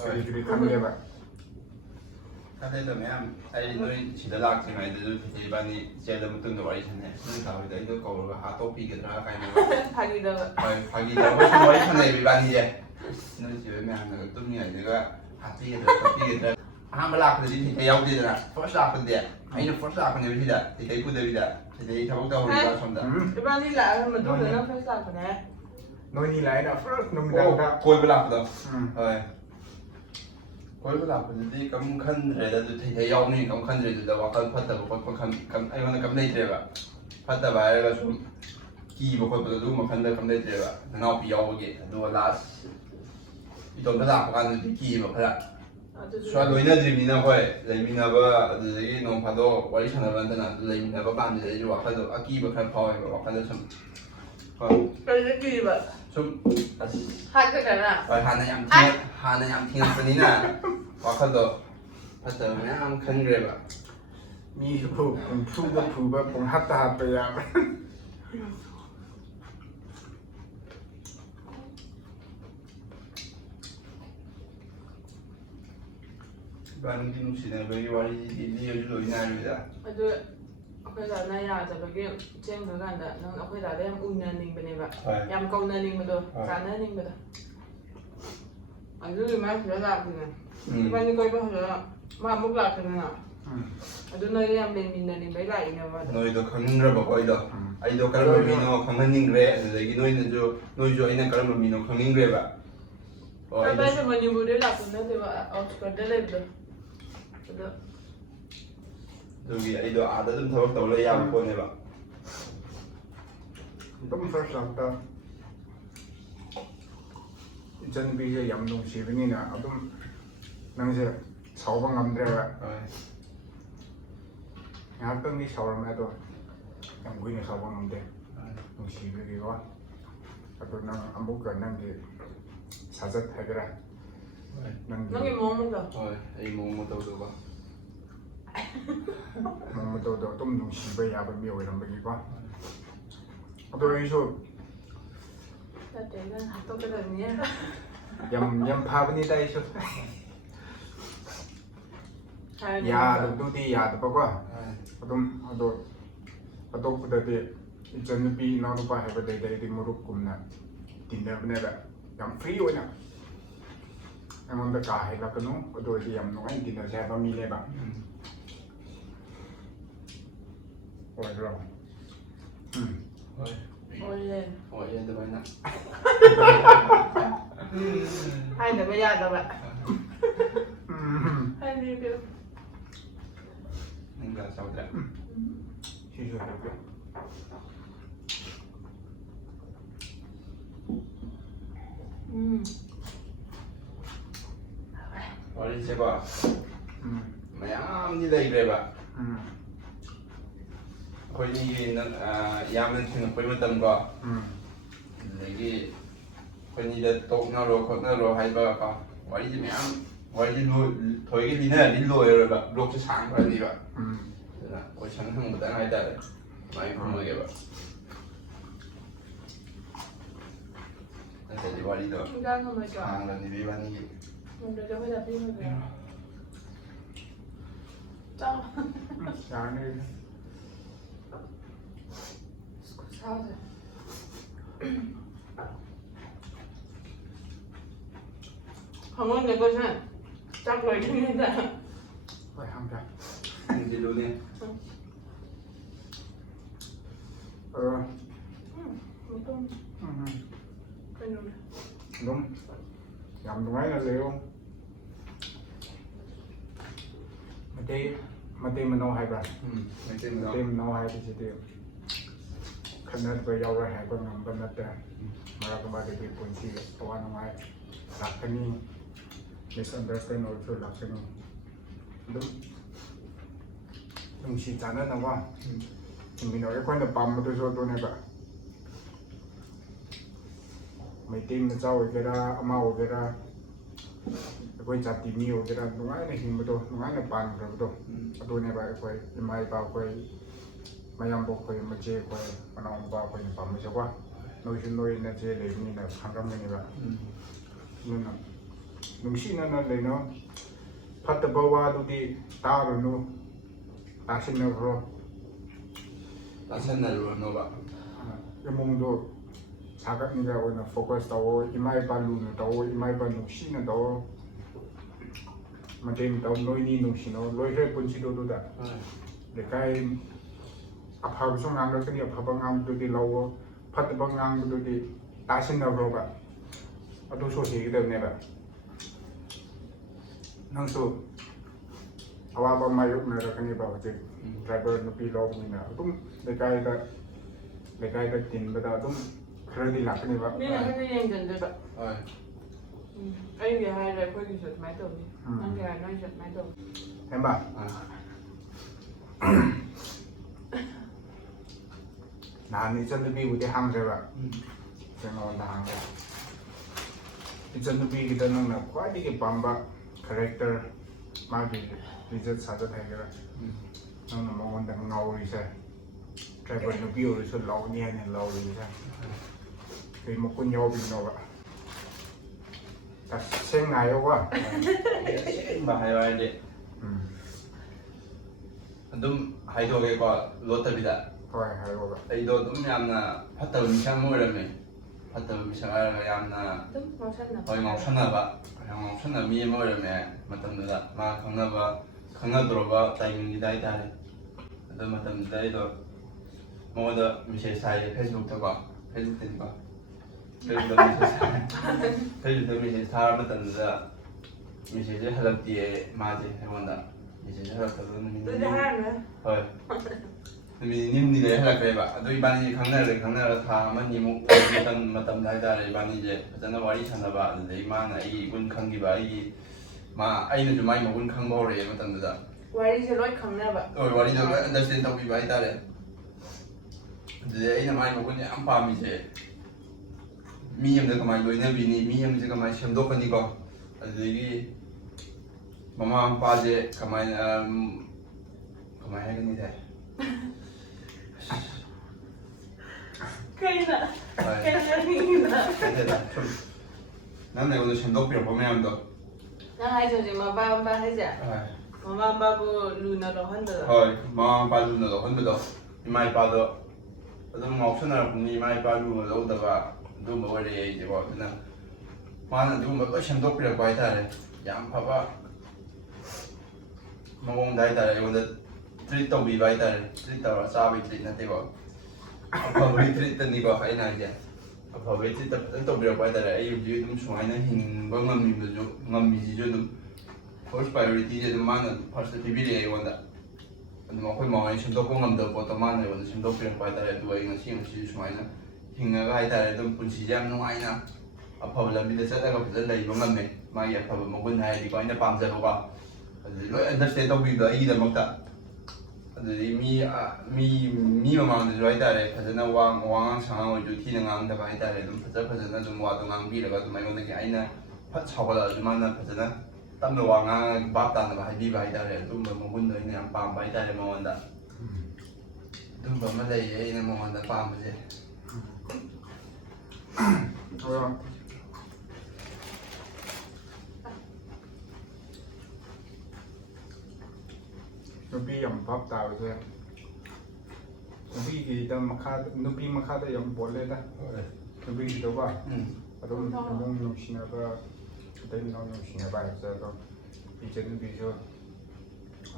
ꯀꯔꯤ ꯈꯟꯒꯦꯕ ꯈꯜꯂꯦꯗ ꯃꯌꯥꯝ ꯑꯩ ꯅꯣꯏ ꯁꯤꯗ ꯂꯥꯛꯇ꯭ꯔꯤꯉꯩꯗꯁꯨ ꯏꯕꯥꯅꯤ ꯆꯦꯜꯂ ꯃꯇꯨꯡꯗ ꯋꯥꯔꯤ ꯁꯥꯟꯅꯩ ꯅꯣꯏ ꯊꯥꯕꯤꯗ ꯑꯩꯗꯣ ꯀꯧꯔꯒ ꯍꯥꯠꯇꯣꯛꯄꯤꯒꯗ꯭ꯔꯥ ꯀꯥꯏꯅ ꯐꯥꯒꯤꯗꯕ ꯍꯣꯏ ꯐꯥꯒꯤꯗꯕ ꯁꯨꯝ ꯋꯥꯔꯤ ꯁꯥꯟꯅꯩꯕ ꯏꯕꯥꯅꯤꯁꯦ Nói chuyện mẹ là tôi nghĩ là hạt tiền rồi ham mà làm thì thấy nhau đi rồi first làm cái gì anh nó first làm cái gì đó thì thấy cũng được đó thì thấy thằng tao hồi đó xong đó cái bạn đi lại mà tôi nó phải sao cái này nói như lại là first nó mình đang đã coi làm đó rồi coi làm thì cầm khăn rồi đó thấy nhau này cầm khăn rồi đó và phát tờ và cầm ai mà cầm đây rồi vậy phát tờ vậy là số kỳ một con bự mà khăn đây cầm đây rồi vậy nó bị nhau vậy đó là 이돈 배다 가는 느낌이 뭐야? 수아 너희는 재미나 거에 재미나 봐 저기 농파도 와이 찾아봤는데 재미나 봐 반지 이제 와카도 아기 뭐한 파워에 와카도 좀 cái gì vậy 좀 hai cái này nè 하나 양 팅한 분이나 와카도 하다 그냥 큰 그래 봐. มีผู้ผู้แบบผมฮัตตาไปอย่าง bạn đi nung xịn với wari đi ở chỗ này rồi đó. ಅದು ಅಖೈ ದಾನ ಯಾದ ಬಗ್ಗೆ Cheng ಗಂಡ ನಾನು ಅಖೈ ದಾದ ಯam ಉನ್ನ ನಿಂಗ್ ಬನೆ ಬಾ yam ಕೌನ ನಿಂಗ್ ಬದು ಕಾನ ನಿಂಗ್ ಬದ ಅದು ಮಾ ಫಲ ಆಗ್ತಿನ ಬನ್ನಿ ಕೊಯ್ ಬಾ ಮಾ ಮುಗ್ ಆಗ್ತಿನ ಅದು ನೈ yam len min ನಿಂಗ್ ಬೈ ಲೈ ನ ಬಾ 너희도 강릉을 먹어 이도 아이도 그러면 민호 강릉님 그래 여기 너희는 너희 저 아이는 그러면 민호 강릉 그래 봐. 그래서 많이 물을 놨는데 내가 어떻게 될래도 저기 아이도 아들 좀 더럽다 원래 야 보내봐.ต้อง first หลังตาจันบีจะยำลงชีวิตนี่นะต้องนั่งจะเฉาบังงำเดียวอะงานต้องนี่เฉาแล้วแม่ตัวยังคุยในเฉาบังงำเดียวลงชีวิตดีกว่าตัวนั่งอันบุกเกินนั่งที่사자 해그라. 너기 뭐 먹어? 이 뭐뭐 더도 봐. 뭐뭐 더도 좀 농시배 야배 미워 이런 거 이거. 또 이소. 나 때는 또 그러니. 얌 파브니다 이소. 야, 너도디 야도 봐봐. 또 그다데 이전에 비 나도 봐 해봐 되게 무릎 굽나. 딘더브네다. ꯌꯥꯝ ꯐ꯭ꯔꯤ ꯑꯣꯏꯅ ꯑꯩꯉꯣꯟꯗ ꯀꯥ ꯍꯦꯜꯂꯛꯀꯅꯨ ꯑꯗꯨ ꯑꯣꯏꯔꯗꯤ ꯌꯥꯝ ꯅꯨꯡꯉꯥꯏꯅ ꯇꯤꯟꯅꯁꯦ ꯍꯥꯏꯕ ꯃꯤꯅꯦꯕ ꯑꯣꯏꯕ꯭ꯔꯣ 어예 너무나 하이드가 야다가 하이드 뭔가 싸우더라 시주 해볼게 어린 제가 마ям đi đây về bạn hồi đi nó yam lên thằng quay một tầm qua lấy cái hồi đi là tốt nào rồi hay ba con hồi đi maям hồi đi lùi thôi cái đi này đi lùi rồi bạn lùi cho sáng rồi đi bạn là hồi sáng thằng một tảng hai tảng mày không nói cái bạn sẽ đi qua đi đâu hàng lần đi bán gì mình được cho bây giờ đi rồi sao sáng đi sao rồi không có người coi sao chắc rồi chứ nên là phải không cả đi luôn đi một con đúng nhầm đúng ấy là liệu mà tìm mình đâu hay bà tìm đâu hay thì chỉ tìm khăn hết với nhau ra hay con ngầm bên đất mà ra con bà thì bị cuốn xì tòa nó ngay lạc cái ní misunderstand or lạc cái ní đúng xì chán hết nào quá mình nói cái quan là bầm mà tôi cho tôi này bà mấy team nó trao cái ra amao cái ra cái chặt tìm nhiều cái ra đúng ngay này hình bữa đúng ngay là bàn rồi bữa tôi này bài cái mai bao cái mayam bọc cái mà chơi cái mà nó bao cái bấm mới quá nói chuyện nói là chơi lấy như là hàng trăm cái này vậy nên là nung xí nó lấy nó phát tập bao qua đôi đi ta rồi nó ta xin nó rồi ta xin là rồi nó bạn cái mông đồ 사각인가 오늘 포커스 타고 이마이 발루는 타고 이마이 발 녹시는 타고 맞은 타고 노이니 녹시노 로이해 본치도도다 내가이 아파서 낭락들이 아파방 낭들이 라고 파트방 낭들이 다신나로가 아도 소식이 되네바 낭수 아와바 마요크나라 카니바 어제 드라이버 누피 로그이나 좀 내가이가 딘보다 좀 그러디 락카니바 미는 하는 얘기인데가 어. 아이게 하이래 거기서 많이 더 nanti ada yang main tu. Tembak. Nah, ini chân lebih udah hang saya pak. Jangan orang hang. Chân lebih kita nang kuat di pamba karakter magi riset satu thay kira. Nang mau orang ngau riset. Driver lebih udah lau ni hanya lau riset. Jadi mau kun jauh begini pak. Sen này quá. Mà hay rồi đi. Đúng hay thôi cái quả lót tập đã. Thôi hay quá. Ai đó đúng nhầm là phát tờ mình sang mua rồi mình. Phát tờ mình sang là nhầm là. Đúng màu xanh là. Hồi màu xanh là bạn. Màu xanh là mi mua rồi mình. Mà tầm đó mà không là bạn. Không là đồ bạn tại mình đi đây ta đi. Đó mà tầm đây đó. Mua đó mình sẽ xài Facebook thôi quả. Facebook tên quả. Facebook mình 사람 같은데 이제 할랍디에 맞지 해본다 이제 할랍다는 Tôi 하네. 헐 님들이 할랍해 봐. 너 이반이 강나라 다만 니모 마담 다이다 이반이 이제 저는 와리 찾나 봐. 근데 이만아 이군 강기 봐. 이마 아이는 좀 많이 먹은 강보래 마담다. 와리서 로이 강나 봐. 와리도 안더스탠드 덕비 봐 이다래. 근데 아이는 많이 먹은 양 밤이제 mi em được cái đối bini mi em cái máy xem đốt cái gì có rồi mama pa je cái máy hay cái gì thế Cây nè. Cây nè. cái đó năm nay tôi xem đốt kiểu bố mẹ em đó Nang hai giờ gì mà ba hay giờ. Mà ba bu luna đó hơn được. thôi mama pa luôn rồi hơn đó mai pa đó tôi ngọc xuân nào cũng đi mai pa luôn rồi đâu đó đúng rồi đấy chứ bảo thế nào mà nó đúng mà tôi xem đốt được bài ta đấy giảm pháp á mà ông đại ta đấy ông đã treat tàu bị bài ta đấy treat tàu là sao bị treat này thế bảo pháp bị treat tên đi bảo hay này chứ pháp bị treat tàu bị bài ta đấy ai dùng đúng số này hình bằng ngầm gì chứ đúng first priority chứ mà nó first priority ấy ông đã mà khơi mồi xem đốt có ngầm được bảo tao mà này ông xem đốt được bài ta đấy tôi anh nói chuyện số này hingaga haitare dum punsi jam nuaina afaba lambida chataga fazan leiba ngame magi afaba magun hairiko aina pamjaruga loi understand tawbida aigidamakta adudi mi mamangdasu haitare fazana wangang sangang oisu thina ngangdaba haitare dum fazana dum wado ngangbiraga dum aingondagi aina fat saugalasu mana fazana tamna wangang bap tanaba haibiba haitare adumba magunda aina yam pamba haitare magonda adumba ama leiye aina magonda pambase Nubi yang pap tahu saya. Nubi kita makan, nubi makan tu yang boleh dah. Nubi kita apa? Atau nung nusin apa? Kita nung nusin apa? Saya tu, ijen nubi tu,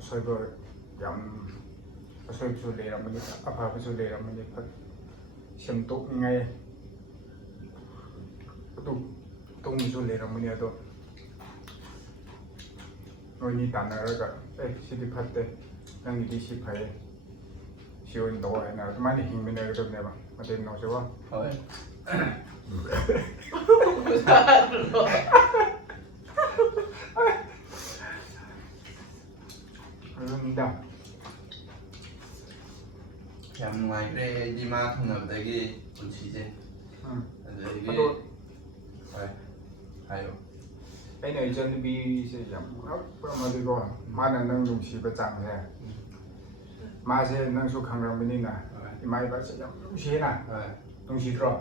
saya ber yang, saya tu lera mana, apa tu lera mana, sentuh ngai. Tung su lera mana tu. Noi tanah raga, sini patte, nang di si pai, siun doa na, mana hing mana tu ni bang, macam nak siapa? Thôi. Orang dah. Yang ngoài cái đi ma không nằm đấy cái cuốn chỉ chứ. Đấy cái. Rồi. Hay rồi. Cái này chân bị sẽ giảm áp mà đi qua, mà là năng dùng xí bớt chẳng thế. Mà sẽ năng số kháng răng bên này nè, thì mai bác sẽ giảm dùng xí nè, dùng xí rồi.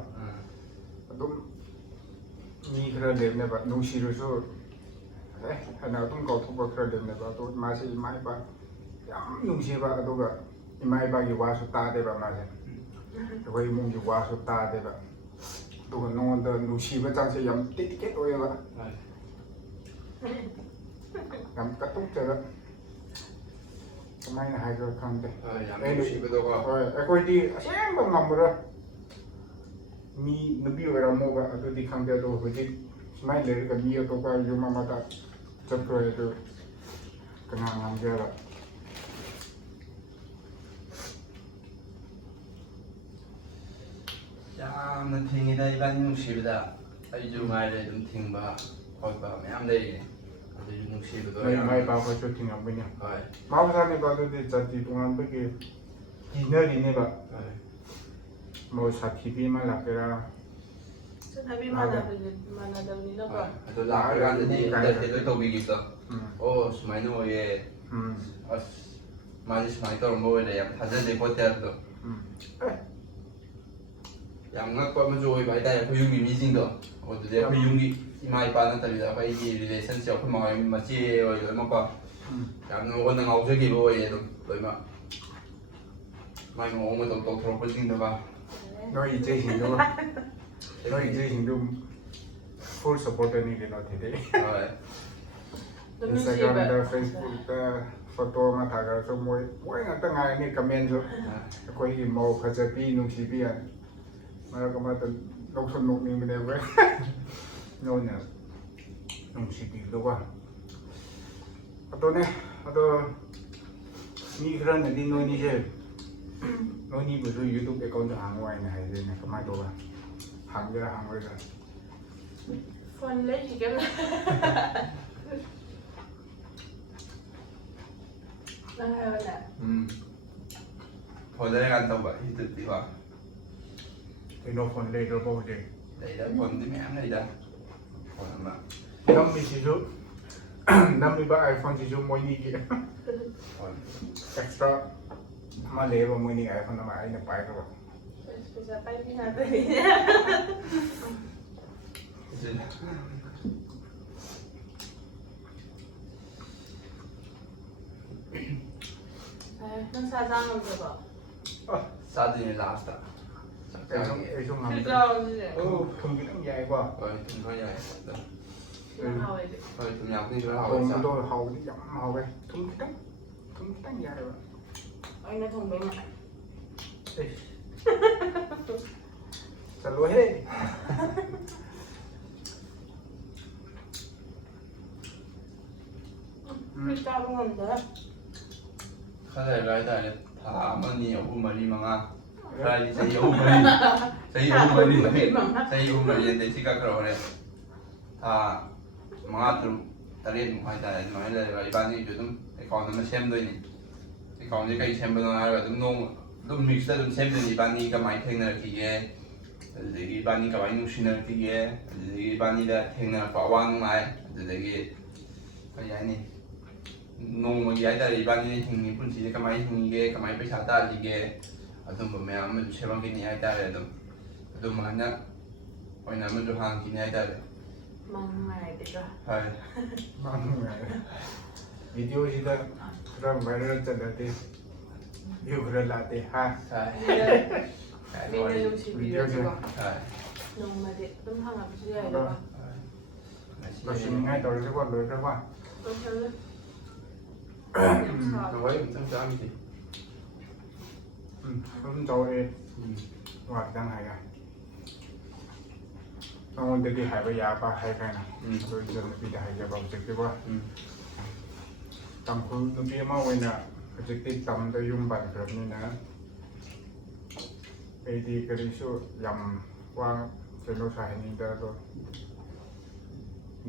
Đúng. Ni kira dem ne ba, dùng xí rồi số. Hay nào tung cầu thúc bác kira dem ne ba, tôi mà sẽ mai bác giảm dùng xí ba, tôi cả. Mai bác yêu quá số ta đây ba mà sẽ. Rồi mong yêu quá số ta đây ba. ꯑꯗꯨꯒ ꯅꯉꯣꯟꯗ ꯅꯨꯡꯁꯤꯕ ꯆꯥꯡꯁꯦ ꯌꯥꯝ dedicate ꯑꯣꯏꯌꯦꯕ ꯌꯥꯝ ꯀꯠꯇꯣꯛꯆꯕ ꯀꯃꯥꯏꯅ ꯍꯥꯏꯕ ꯈꯪꯗꯦ ꯌꯥꯝ ꯅꯨꯡꯁꯤꯕꯗꯣꯀꯣ ꯍꯣꯏ ꯑꯩꯈꯣꯏꯗꯤ ꯑꯁꯦꯡꯕ ꯉꯝꯃꯔꯣꯏ ꯃꯤ ꯅꯨꯄꯤ ꯑꯣꯏꯔꯝꯃꯣꯕ ꯑꯗꯨꯗꯤ ꯈꯪꯗꯦ ꯑꯗꯣ ꯍꯧꯖꯤꯛ ꯁꯨꯃꯥꯏꯅ ꯂꯩꯔꯒ ꯃꯤ ꯑꯇꯣꯞꯄ ꯌꯨꯝ ꯑꯃꯗ ꯆꯠꯈ꯭ꯔꯣꯏ ꯑꯗꯨ ꯀꯅꯥ ꯉꯝꯒꯦꯔ ꯌꯥꯝꯅ ꯊꯤꯡꯉꯤꯗ ꯏꯕꯥꯅꯤ ꯅꯨꯡꯁꯤꯕꯗ ꯑꯩꯁꯨ ꯉꯥꯏꯔꯦ ꯑꯗꯨꯝ ꯊꯤꯡꯕ ꯈꯣꯠꯄ ꯃꯌꯥꯝ ꯂꯩꯔꯤꯅꯦ ꯑꯗꯨꯁꯨ ꯅꯨꯡꯁꯤꯕꯗꯣ ꯅꯣꯏ ꯏꯃꯥ ꯏꯄꯥꯈꯣꯏꯁꯨ ꯊꯤꯡꯉꯝꯒꯅꯤ ꯍꯣꯏ ꯃꯍꯧꯁꯥꯅꯦꯕ ꯑꯗꯨꯗꯤ ꯖꯥꯇꯤ ꯇꯣꯉꯥꯟꯕꯒꯤ ꯀꯤꯅꯔꯤꯅꯦꯕ ꯃꯣꯏ ꯁꯥꯊꯤꯕꯤ ꯑꯃ ꯂꯥꯛꯀꯦꯔꯥ ꯆꯠꯅꯕꯤ ꯃꯥꯟꯅꯗꯕꯅꯤꯅꯀꯣ ꯑꯗꯣ ꯂꯥꯛꯈ꯭ꯔꯀꯥꯟꯗꯗꯤ ꯏꯟꯇꯔꯇꯦꯟ ꯂꯣꯏ ꯇꯧꯕꯤꯈꯤꯕꯗꯣ ꯑꯣ ꯁꯨꯃꯥꯏꯅ ꯑꯣꯏꯌꯦ ꯑꯁ ꯃꯥꯗꯤ ꯁꯨꯃꯥꯏꯅ ꯇꯧꯔꯝꯕ ꯑꯣꯏꯔꯦ ꯌꯥꯝ ꯊꯥꯖꯗꯦ ꯈꯣꯠꯇꯦ ꯍꯥꯏꯕꯗꯣ ꯌꯥꯝ ꯉꯛꯄ ꯑꯃꯁꯨ ꯑꯣꯏꯕ ꯍꯥꯏꯇꯥꯔꯦ ꯑꯩꯈꯣꯏ ꯌꯨꯝꯒꯤ ꯃꯤꯁꯤꯡꯗꯣ ꯑꯗꯨꯗꯤ ꯑꯩꯈꯣꯏ ꯌꯨꯝꯒꯤ ꯏꯃꯥ ꯏꯄꯥ ꯅꯠꯇꯕꯤꯗ ꯑꯩꯈꯣꯏꯒꯤ ꯔꯤꯂꯦꯁꯟꯁꯤꯞ ꯑꯩꯈꯣꯏ ꯃꯥ ꯃꯆꯦ ꯑꯣꯏ ꯂꯣꯏꯅꯃꯛꯀꯣ ꯌꯥꯝꯅ ꯃꯉꯣꯟꯗ ꯉꯥꯎꯖꯈꯤꯕ ꯑꯣꯏꯌꯦ ꯑꯗꯨꯝ ꯂꯣꯏꯅꯃꯛ ꯃꯥꯏ ꯃꯑꯣꯡ ꯃꯇꯧ ꯇꯧꯊꯣꯔꯛꯄꯁꯤꯡꯗꯨꯒ ꯅꯣꯏ ꯏꯆꯦꯁꯤꯡꯗꯨ ꯐꯨꯜ ꯁꯞꯄꯣꯔꯇꯔꯅꯤ ꯀꯩꯅꯣ ꯊꯤꯗꯤ ꯍꯣꯏ ꯏꯟꯁꯇꯥꯒ꯭ꯔꯥꯝꯗ ꯐꯦꯁꯕꯨꯛꯇ ꯐꯣꯇꯣ ꯑꯃ ꯊꯥꯒꯠꯂꯁꯨ ꯃꯣꯏ ꯉꯥꯛꯇ ꯉꯥꯏꯔꯅꯤ ꯀꯃꯦꯟꯁꯨ ꯑꯩꯈꯣꯏꯒꯤ ꯃꯧ ꯐꯖꯕꯤ ꯅꯨꯡꯁꯤꯕꯤ ꯃꯔꯛ ꯑꯃꯗ ꯅꯣꯛꯁꯨ ꯅꯣꯛꯅꯤꯡꯕꯅꯦꯕ ꯅꯣꯏꯅ ꯅꯨꯡꯁꯤꯕꯤꯕꯗꯀꯣ ꯑꯗꯨꯅꯦ ꯑꯗꯣ ꯃꯤ ꯈꯔꯅꯗꯤ ꯅꯣꯏꯅꯤꯕꯨꯁꯨ ꯌꯨꯇꯨꯕ ꯑꯦꯀꯥꯎꯟꯗ ꯍꯥꯡꯉꯨ ꯍꯥꯏꯅ ꯍꯥꯏꯗꯣꯏꯅꯦ ꯀꯃꯥꯏꯅ ꯇꯧꯕ ꯍꯥꯡꯒꯦꯔꯥ ꯍꯥꯡꯉꯣꯏꯗ꯭ꯔꯥ ꯐꯣꯟ ꯂꯩꯈꯤꯒꯅ ꯅꯪ ꯍꯥꯏꯕꯅꯦ ꯐꯣꯟ ꯂꯩꯔꯀꯥꯟꯗ ꯇꯧꯕ ꯌꯨꯇꯨꯕꯇꯤꯀꯣ ꯀꯩꯅꯣ ꯐꯣꯟ ꯂꯩꯈ꯭ꯔꯕ ꯍꯧꯖꯤꯛ ꯂꯩꯗ ꯐꯣꯟꯗꯤ ꯃꯌꯥꯝ ꯂꯩꯗ ꯐꯣꯟ ꯑꯃ ꯅꯝꯃꯤꯕ ꯑꯥꯏꯐꯣꯟꯁꯤꯁꯨ ꯃꯣꯏꯅꯤꯒꯤ ꯑꯦꯛꯁꯇ꯭ꯔꯥ ꯑꯃ ꯂꯩꯌꯦꯕ ꯃꯣꯏꯅꯤꯒꯤ ꯑꯥꯏꯐꯣꯟ ꯑꯃ ꯑꯩꯅ ꯄꯥꯏꯈ꯭ꯔꯕ ꯄꯩꯁꯥ ꯄꯥꯏꯕꯤ ꯉꯥꯛꯇꯅꯤ ꯅꯪ ꯁꯥ ꯆꯥ ꯉꯝꯗ꯭ꯔꯕꯣ? ꯆꯥꯗꯣꯏꯅꯦ ꯂꯥꯁꯇ ꯑꯩꯁꯨ ꯉꯝꯗ꯭ꯔꯦ ꯊꯨꯝ ꯈꯤꯇꯪ ꯌꯥꯏꯀꯣ ꯍꯣꯏ ꯊꯨꯝ ꯈꯔ ꯌꯥꯏ ꯌꯥꯝ ꯍꯥꯎꯋꯦ ꯍꯣꯏ ꯊꯨꯝ ꯌꯥꯛꯄꯗꯤ ꯈꯔ ꯍꯥꯎꯋꯦ ꯊꯣꯡꯕꯗꯣ ꯍꯥꯎꯕꯗꯤ ꯌꯥꯝ ꯍꯥꯎꯋꯦ ꯊꯨꯝ ꯈꯤꯇꯪ ꯌꯥꯏꯕ ꯑꯩꯅ ꯊꯣꯡꯕꯩ ꯆꯠꯂꯣꯍꯦ ꯆꯥꯕ ꯉꯝꯗꯦ ꯈꯔ ꯂꯩꯔꯒ ꯍꯥꯏꯇꯥꯔꯦ ꯊꯥ ꯑꯃ ꯑꯅꯤ ꯑꯍꯨꯝ ꯃꯔꯤ ꯃꯉꯥ ꯈꯔꯗꯤ ꯆꯍꯤ ꯑꯍꯨꯝ ꯃꯔꯤ ꯑꯗꯩ ꯁꯤ ꯀꯛꯈ꯭ꯔ ꯍꯣꯔꯦꯟ ꯊꯥ ꯃꯉꯥ ꯇꯔꯨꯛ ꯇꯔꯦꯠꯃꯨꯛ ꯍꯥꯏꯇꯥꯔꯦ ꯑꯗꯨꯃꯥꯏꯅ ꯂꯩꯔꯒ ꯏꯕꯥꯅꯤꯁꯨ ꯑꯗꯨꯝ ꯑꯦꯀꯥꯎꯟ ꯑꯃ ꯁꯦꯝꯗꯣꯏꯅꯤ ꯑꯦꯀꯥꯎꯟꯁꯦ ꯀꯩ ꯁꯦꯝꯕꯅꯣ ꯍꯥꯏꯔꯒ ꯑꯗꯨꯝ ꯃꯤꯛꯁꯇ ꯑꯗꯨꯝ ꯁꯦꯝꯗꯣꯏꯅꯤ ꯏꯕꯥꯅꯤ ꯀꯃꯥꯏꯅ ꯊꯦꯡꯅꯔꯛꯈꯤꯒꯦ ꯑꯗꯨꯗꯒꯤ ꯏꯕꯥꯅꯤ ꯀꯃꯥꯏꯅ ꯅꯨꯡꯁꯤꯅꯔꯛꯈꯤꯒꯦ ꯑꯗꯨꯗꯒꯤ ꯏꯕꯥꯅꯤꯗ ꯊꯦꯡꯅꯔꯛꯄ ꯑꯋꯥ ꯅꯨꯡꯉꯥꯏ ꯑꯗꯨꯗꯒꯤ ꯀꯔꯤ ꯍꯥꯏꯅꯤ ꯅꯣꯡꯃꯒꯤ ꯍꯥꯏꯇꯥꯔꯦ ꯏꯕꯥꯅꯤꯅ ꯍꯤꯡꯉꯤ ꯄꯨꯟꯁꯤꯁꯦ ꯀꯃꯥꯏꯅ ꯍꯤꯡꯉꯤꯒꯦ ꯀꯃꯥꯏꯅ ꯄꯩꯁꯥ ꯇꯥꯜꯂꯤꯒꯦ ꯑꯗꯨꯝꯕ ꯃꯌꯥꯝ ꯑꯃꯁꯨ ꯁꯦꯝꯃꯛꯈꯤꯅꯤ ꯍꯥꯏꯇꯥꯔꯦ ꯑꯗꯨꯃꯥꯏꯅ ꯑꯣꯏꯅ ꯑꯃꯁꯨ ꯍꯥꯡꯈꯤꯅꯤ ꯍꯥꯏꯇꯥꯔꯦ ꯅꯨꯡꯉꯥꯏꯔꯗꯤꯀꯣ ꯍꯣꯏ ꯅꯨꯡꯉꯥꯏꯔꯦ ꯚꯤꯗꯤꯑꯣꯁꯤꯗ ꯈꯔ ꯚꯥꯏꯔꯦꯜ ꯆꯠꯂꯗꯤ ꯚ꯭ꯌꯨ ꯈꯔ ꯂꯥꯛꯇꯦ ꯃꯤꯅ ꯅꯨꯡꯁꯤꯕꯤꯔꯗꯤꯀꯣ ꯍꯣꯏ ꯅꯣꯡꯃꯗꯤ ꯑꯗꯨꯝ ꯍꯪꯉꯛꯄꯁꯨ ꯌꯥꯏꯗꯀꯣ ꯂꯣꯏꯁꯤꯟꯅꯤꯡꯉꯥꯏ ꯇꯧꯔꯁꯤꯀꯣ ꯂꯣꯏꯈ꯭ꯔꯕ ꯂꯣꯏꯁꯜꯂꯦ ꯋꯥꯔꯤ ꯑꯃꯇꯪ ꯆꯥꯃꯤꯁꯦ ꯑꯗꯨꯝ ꯇꯧꯔꯦ ꯋꯥ ꯈꯤꯇꯪ ꯍꯥꯏꯒꯦ ꯅꯉꯣꯟꯗꯗꯤ ꯍꯥꯏꯕ ꯌꯥꯕ ꯍꯥꯏꯈ꯭ꯔꯦꯅ ꯑꯗꯣ ꯏꯆꯟꯅꯨꯄꯤꯗ ꯍꯥꯏꯖꯕ ꯍꯧꯖꯤꯛꯇꯤꯀꯣ ꯇꯥꯡꯈꯨꯜ ꯅꯨꯄꯤ ꯑꯃ ꯑꯣꯏꯅ ꯍꯧꯖꯤꯛꯇꯤ ꯇꯝꯗ ꯌꯨꯝ ꯄꯥꯟꯈ꯭ꯔꯕꯅꯤꯅ ꯑꯩꯗꯤ ꯀꯔꯤꯁꯨ ꯌꯥꯝ ꯋꯥ ꯀꯩꯅꯣ ꯁꯥꯍꯟꯅꯤꯡꯗꯦ ꯑꯗꯣ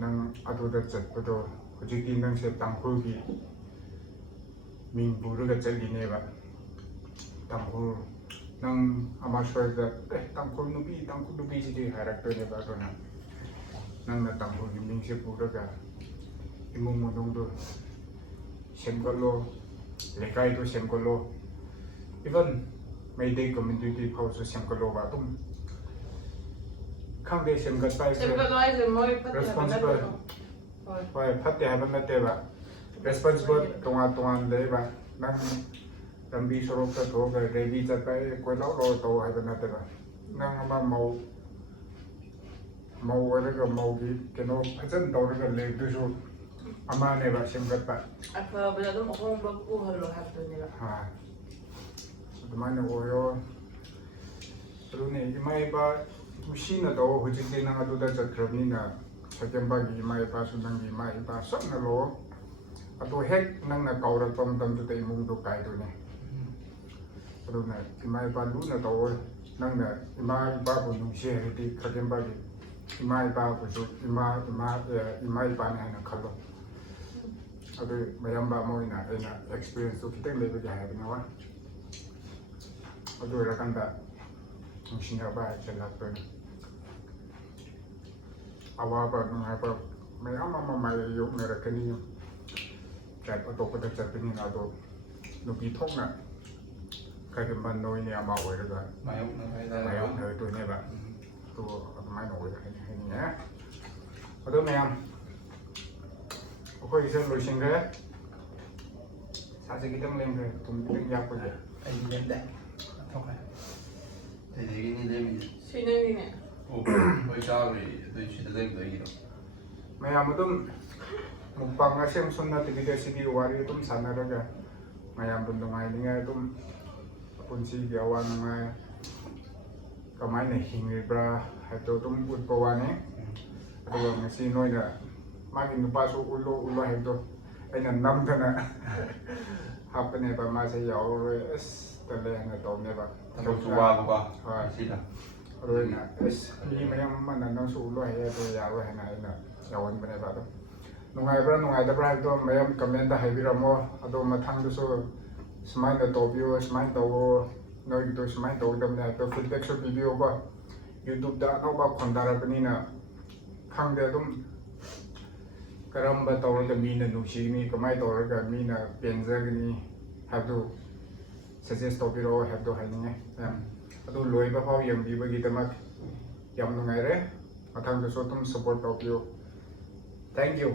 ꯅꯪ ꯑꯗꯨꯗ ꯆꯠꯄꯗꯣ ꯍꯧꯖꯤꯛꯇꯤ ꯅꯪꯁꯦ ꯇꯥꯡꯈꯨꯜꯒꯤ ꯃꯤꯡ ꯄꯨꯔꯒ ꯆꯠꯂꯤꯅꯦꯕ ꯇꯥꯡꯈꯨꯜ ꯅꯪ ꯑꯃ ꯁꯣꯏꯕꯗ ꯇꯥꯡꯈꯨꯜ ꯅꯨꯄꯤꯁꯤꯗꯤ ꯍꯥꯏꯔꯛꯇꯣꯏꯅꯦꯕ ꯑꯗꯨꯅ ꯅꯪꯅ ꯇꯥꯡꯈꯨꯜꯒꯤ ꯃꯤꯡꯁꯦ ꯄꯨꯔꯒ ꯏꯃꯨꯡ ꯃꯅꯨꯡꯗꯣ ꯁꯦꯝꯒꯠꯂꯣ ꯂꯩꯀꯥꯏꯗꯣ ꯁꯦꯝꯒꯠꯂꯣ ꯏꯚꯟ ꯃꯩꯇꯩ ꯀꯝꯃ꯭ꯌꯨꯅꯤꯇꯤ ꯐꯥꯎꯁꯨ ꯁꯦꯝꯒꯠꯂꯣꯕ ꯑꯗꯨꯝ ꯈꯪꯗꯦ ꯁꯦꯝꯒꯠꯄ ꯍꯥꯏꯁꯦ ꯔꯦꯁꯄꯣꯟꯁꯤꯕꯜ ꯍꯣꯏ ꯐꯠꯇꯦ ꯍꯥꯏꯕ ꯅꯠꯇꯦꯕ ꯔꯦꯁꯄꯣꯟꯁꯤꯕꯜ ꯇꯣꯉꯥꯟ ꯂꯩꯕ ꯅꯪ ꯂꯝꯕꯤ ꯁꯣꯔꯣꯛꯇ ꯊꯣꯛꯑꯒ ꯔꯦꯂꯤ ꯆꯠꯄ ꯀꯣꯏꯂꯥꯎ ꯂꯥꯎ ꯇꯧ ꯍꯥꯏꯕ ꯅꯠꯇꯦꯕ ꯅꯪ ꯑꯃ ꯃꯧ ꯑꯣꯏꯔꯒ ꯃꯧꯒꯤ ꯀꯩꯅꯣ ꯐꯖꯅ ꯇꯧꯔꯒ ꯂꯩꯕꯗꯨꯁꯨ ꯑꯃꯅꯦꯕ ꯁꯦꯝꯒꯠꯄ ꯑꯐꯕꯗ ꯑꯗꯨꯝ ꯑꯍꯣꯡꯕ ꯎꯍꯜꯂꯣ ꯍꯥꯏꯕꯗꯨꯅꯦꯕ ꯑꯗꯨꯃꯥꯏꯅ ꯑꯣꯏꯔꯣ ꯑꯗꯨꯅꯦ ꯏꯃꯥ ꯏꯄꯥ ꯅꯨꯡꯁꯤꯅ ꯇꯧ ꯍꯧꯖꯤꯛꯇꯤ ꯅꯪ ꯑꯗꯨꯗ ꯆꯠꯈ꯭ꯔꯕꯅꯤꯅ ꯁꯦꯞꯇꯦꯝꯕꯔꯒꯤ ꯏꯃꯥ ꯏꯄꯥꯁꯨ ꯅꯪꯒꯤ ꯏꯃꯥ ꯏꯄꯥ ꯁꯞꯅ ꯂꯣ ꯑꯗꯣ ꯍꯦꯛ ꯅꯪꯅ ꯀꯥꯎꯔꯛꯄ ꯃꯇꯝꯗꯨꯗ ꯏꯃꯨꯡꯗꯣ ꯀꯥꯏꯗꯣꯏꯅꯦ ꯑꯗꯨꯅ ꯏꯃꯥ ꯏꯄꯥ ꯂꯨꯅ ꯇꯧꯋꯣ ꯅꯪꯅ ꯏꯃꯥ ꯏꯄꯥꯕꯨ ꯅꯨꯡꯁꯤ ꯍꯥꯏꯔꯗꯤ ꯁꯦꯞꯇꯦꯝꯕꯔꯒꯤ ꯏꯃꯥ ꯏꯄꯥꯕꯨꯁꯨ ꯏꯃꯥ ꯏꯄꯥꯅꯤ ꯍꯥꯏꯅ ꯈꯜꯂꯣ ꯑꯗꯨ ꯃꯌꯥꯝꯕ ꯑꯃ ꯑꯣꯏꯅ ꯑꯩꯅ ꯑꯦꯛꯁꯄꯤꯔꯤꯌꯦꯟꯁꯇꯨ ꯈꯤꯇꯪ ꯂꯩꯕꯒꯤ ꯍꯥꯏꯕꯅꯦꯕ ꯑꯗꯨ ꯑꯣꯏꯔꯀꯥꯟꯗ ꯅꯨꯡꯁꯤꯅꯕ ꯍꯥꯏꯕꯁꯦ ꯂꯥꯛꯇꯣꯏꯅꯤ ꯑꯋꯥꯕ ꯅꯨꯡꯉꯥꯏꯕ ꯃꯌꯥꯝ ꯑꯃ ꯃꯥꯌꯣꯛꯅꯔꯛꯀꯅꯤ ꯇ꯭ꯔꯥꯏꯞ ꯑꯇꯣꯞꯄꯗ ꯆꯠꯄꯅꯤꯅ ꯑꯗꯣ ꯅꯨꯄꯤ ꯊꯣꯛꯅ ꯀꯔꯤꯒꯨꯝꯕ ꯅꯣꯏꯅꯤ ꯑꯃ ꯑꯣꯏꯔꯒ ꯃꯥꯌꯣꯛꯅꯔꯗꯣꯏꯅꯦꯕ ꯑꯗꯣ ꯑꯗꯨꯃꯥꯏꯅ ꯑꯣꯏꯔꯛꯀꯅꯤ ꯍꯥꯏꯅꯤꯡꯉꯦ ꯑꯗꯣ ꯃꯌꯥꯝ ꯑꯩꯈꯣꯏꯒꯤꯁꯦ ꯂꯣꯏꯁꯤꯟꯈ꯭ꯔꯦ ꯁꯥꯁꯦ ꯈꯤꯇꯪ ꯂꯦꯝꯈ꯭ꯔꯦ ꯊꯨꯝ ꯈꯤꯇꯪ ꯌꯥꯛꯄꯒꯤ ꯑꯩ ꯂꯦꯝꯗꯦ ꯊꯣꯛꯈ꯭ꯔꯦ ꯀꯩꯗꯒꯤꯅꯤ ꯂꯦꯝꯃꯤꯁꯦ ꯁꯤ ꯅꯪꯒꯤꯅꯦ ꯑꯣ ꯍꯣꯏ ꯆꯥꯕꯩ ꯑꯗꯨ ꯁꯤꯗ ꯂꯩꯕꯗꯣ ꯑꯩꯒꯤꯗꯣ ꯃꯌꯥꯝ ꯑꯗꯨꯝ ꯃꯨꯛꯕꯥꯡ ꯑꯁꯦꯡ ꯁꯨꯝ ꯅꯠꯇꯕꯤꯗ ꯁꯤꯒꯤ ꯋꯥꯔꯤ ꯑꯗꯨꯝ ꯁꯥꯟꯅꯔꯒ ꯃꯌꯥꯝꯕꯨ ꯅꯨꯡꯉꯥꯏꯅꯤꯡꯉꯥꯏ ꯑꯗꯨꯝ ꯄꯨꯟꯁꯤꯒꯤ ꯑꯋꯥ ꯅꯨꯡꯉꯥꯏ ꯀꯃꯥꯏꯅ ꯍꯤꯡꯉꯤꯕ꯭ꯔꯥ ꯍꯥꯏꯕꯗꯣ ꯑꯗꯨꯝ ꯎꯠꯄ ꯋꯥꯅꯤ ꯑꯗꯨꯒ ꯉꯁꯤ ꯅꯣꯏꯅ ꯃꯥꯒꯤ ꯅꯨꯄꯥꯁꯨ ꯎꯠꯂꯣ ꯍꯥꯏꯕꯗꯣ ꯑꯩꯅ ꯅꯝꯗꯅ ꯍꯥꯞꯄꯅꯦꯕ ꯃꯥꯁꯦ ꯌꯥꯎꯔꯔꯣꯏ ꯑꯁ ꯇꯜꯂꯦ ꯍꯥꯏꯅ ꯇꯧꯅꯦꯕ ꯊꯕꯛꯁꯨ ꯋꯥꯕꯀꯣ ꯍꯣꯏ ꯁꯤꯗ ꯑꯗꯨ ꯑꯩꯅ ꯑꯁ ꯃꯤ ꯃꯌꯥꯝ ꯑꯃꯅ ꯅꯪꯁꯨ ꯎꯠꯂꯣ ꯍꯥꯏꯌꯦ ꯑꯗꯨ ꯌꯥꯔꯣꯏ ꯍꯥꯏꯅ ꯑꯩꯅ ꯌꯥꯎꯍꯟꯕꯅꯦꯕ ꯑꯗꯣ ꯅꯨꯡꯉꯥꯏꯕ꯭ꯔꯥ ꯅꯨꯡꯉꯥꯏꯇꯕ꯭ꯔꯥ ꯍꯥꯏꯕꯗꯣ ꯃꯌꯥꯝ ꯀꯃꯦꯟꯇ ꯍꯥꯏꯕꯤꯔꯝꯃꯣ ꯑꯗꯣ ꯃꯊꯪꯗꯁꯨ ꯁꯨꯃꯥꯏꯅ ꯇꯧꯕꯤꯌꯣ ꯁꯨꯃꯥꯏꯅ ꯇꯧꯋꯣ ꯅꯣꯏꯒꯤꯗꯣ ꯁꯨꯃꯥꯏꯅ ꯇꯧꯒꯗꯕꯅꯦ ꯍꯥꯏꯕꯗꯣ ꯐꯤꯗꯕꯦꯛꯁꯨ ꯄꯤꯕꯤꯌꯣꯀꯣ ꯌꯨꯇꯨꯕꯇ ꯑꯅꯧꯕ ꯈꯣꯟꯗꯥꯔꯛꯄꯅꯤꯅ ꯈꯪꯗꯦ ꯑꯗꯨꯝ ꯀꯔꯝꯕ ꯇꯧꯔꯒ ꯃꯤꯅ ꯅꯨꯡꯁꯤꯒꯅꯤ ꯀꯃꯥꯏꯅ ꯇꯧꯔꯒ ꯃꯤꯅ ꯄꯦꯟꯖꯒꯅꯤ ꯍꯥꯏꯕꯗꯨ ꯁꯖꯦꯁ ꯇꯧꯕꯤꯔꯛꯑꯣ ꯍꯥꯏꯕꯗꯣ ꯍꯥꯏꯅꯤꯡꯉꯦ ꯑꯗꯨ ꯂꯣꯏꯕ ꯐꯥꯎ ꯌꯦꯡꯕꯤꯕꯒꯤꯗꯃꯛ ꯌꯥꯝ ꯅꯨꯡꯉꯥꯏꯔꯦ ꯃꯊꯪꯗꯁꯨ ꯑꯗꯨꯝ ꯁꯞꯄꯣꯔꯠ ꯇꯧꯕꯤꯌꯨ ꯊꯦꯡꯛ ꯌꯨ